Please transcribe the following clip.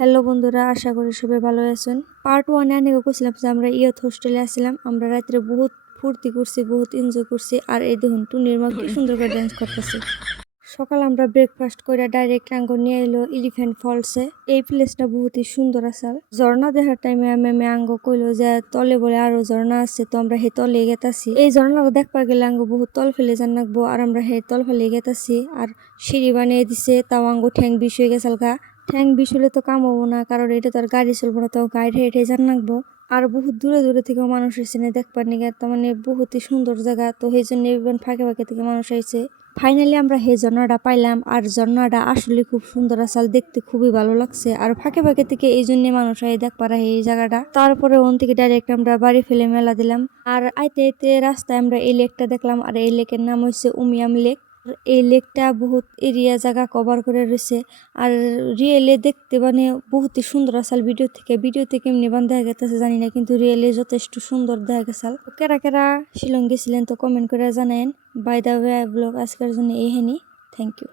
Hello বন্ধুরা, আশা করি সবাই ভালো আছেন। পার্ট 1 এ কইছিলাম যে আমরা ইয়থ হোস্টেলে আসছিলাম। আমরা রাত্রে বহুত ফুর্তি করছি, বহুত এনজয় করছি। আর এই দেখুন টুনির মা কি সুন্দর করে ডান্স করতেছে। সকাল আমরা ব্রেকফাস্ট করে ডাইরেক্ট আঙ্গ নিয়ে এলো এলিফ্যান্ট ফলসে। এই প্লেসটা বহুতই সুন্দর আছে। ঝর্ণা দেখার টাইমে আমি আঙ্গ কইলো যে তলে বলে আরো ঝর্ণা আছে, তো আমরা হে তলে গেতাছি। এই ঝর্ণাটা দেখবার গেলে আঙ্গ বহুত তল ফেলে যান লাগবো, আর আমরা হে তল ফেলে গেতাছি। আর সিঁড়ি বানিয়ে দিছে, তাও আঙ্গ ঠ্যাং বিষ হয়ে গেছে। ঠ্যাং বিষ হলে তো কাম হবো না, কারণ এটা তো আর গাড়ি চলবো না, তো গাড়ি হেঁটে যান লাগবো। আর বহুত দূরে দূরে থেকে মানুষ এসে দেখবার নিগে, তার মানে বহুতই সুন্দর জায়গা। তো সেই জন্য ফাঁকে ফাঁকে থেকে মানুষ আইছে। ফাইনালি আমরা সেই ঝর্ণাটা পাইলাম, আর ঝর্ণাটা আসলে খুব সুন্দর আসাল, দেখতে খুবই ভালো লাগছে। আর ফাঁকে ফাঁকে থেকে এই জন্য মানুষ আই দেখবার এই জায়গাটা। তারপরে ওন থেকে ডাইরেক্ট আমরা বাড়ি ফেলে মেলা দিলাম। আর আইতে আইতে রাস্তায় আমরা এই লেকটা দেখলাম, আর এই লেকের নাম হচ্ছে উমিয়াম লেক। এই লেকটা বহুত এরিয়া জায়গা কভার করে রয়েছে। আর রিয়েলে দেখতে মানে বহুতই সুন্দর আসাল। ভিডিও থেকে এমনি বান দেখা গেছে জানি না, কিন্তু রিয়েলে যথেষ্ট সুন্দর দেখা গেছাল। কেরা কেরা শিলং গেছিলেন তো কমেন্ট করে জানায়েন। বাই দ্য ওয়ে ব্লগ আজকের জন্য এইখানি। Thank you.